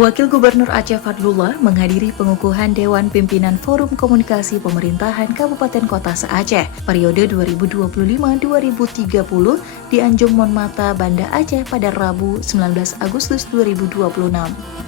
Wakil Gubernur Aceh Fadlullah menghadiri pengukuhan Dewan Pimpinan Forum Komunikasi Pemerintahan Kabupaten Kota se-Aceh periode 2025-2030 di Anjung Monmata, Banda Aceh pada Rabu 19 Agustus 2026.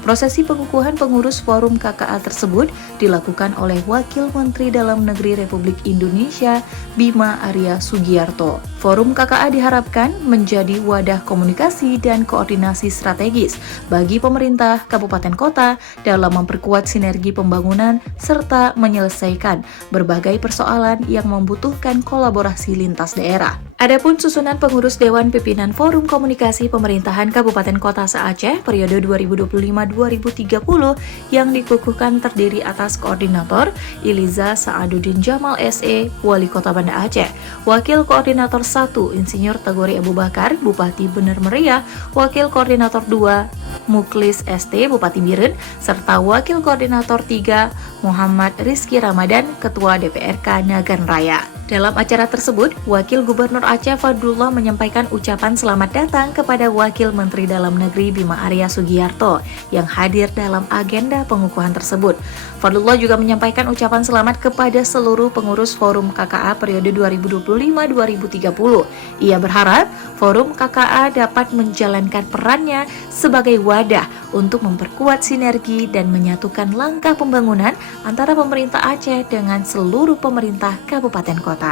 Prosesi pengukuhan pengurus Forum KKA tersebut dilakukan oleh Wakil Menteri Dalam Negeri Republik Indonesia Bima Arya Sugiarto. Forum KKA diharapkan menjadi wadah komunikasi dan koordinasi strategis bagi pemerintah kabupaten kota dalam memperkuat sinergi pembangunan serta menyelesaikan berbagai persoalan yang membutuhkan kolaborasi lintas daerah. Adapun susunan pengurus Dewan Pimpinan Forum Komunikasi Pemerintahan Kabupaten Kota se-Aceh periode 2025-2030 yang dikukuhkan terdiri atas Koordinator Iliza Saaduddin Jamal SE, Wali Kota Banda Aceh, Wakil Koordinator 1 Insinyur Tagori Abu Bakar, Bupati Bener Meriah, Wakil Koordinator 2 Muklis ST, Bupati Biren, serta Wakil Koordinator 3 Muhammad Rizky Ramadan, Ketua DPRK Nagan Raya. Dalam acara tersebut, Wakil Gubernur Aceh Fadlullah menyampaikan ucapan selamat datang kepada Wakil Menteri Dalam Negeri Bima Arya Sugiarto yang hadir dalam agenda pengukuhan tersebut. Fadlullah juga menyampaikan ucapan selamat kepada seluruh pengurus Forum KKA periode 2025-2030. Ia berharap Forum KKA dapat menjalankan perannya sebagai wadah untuk memperkuat sinergi dan menyatukan langkah pembangunan antara pemerintah Aceh dengan seluruh pemerintah kabupaten kota.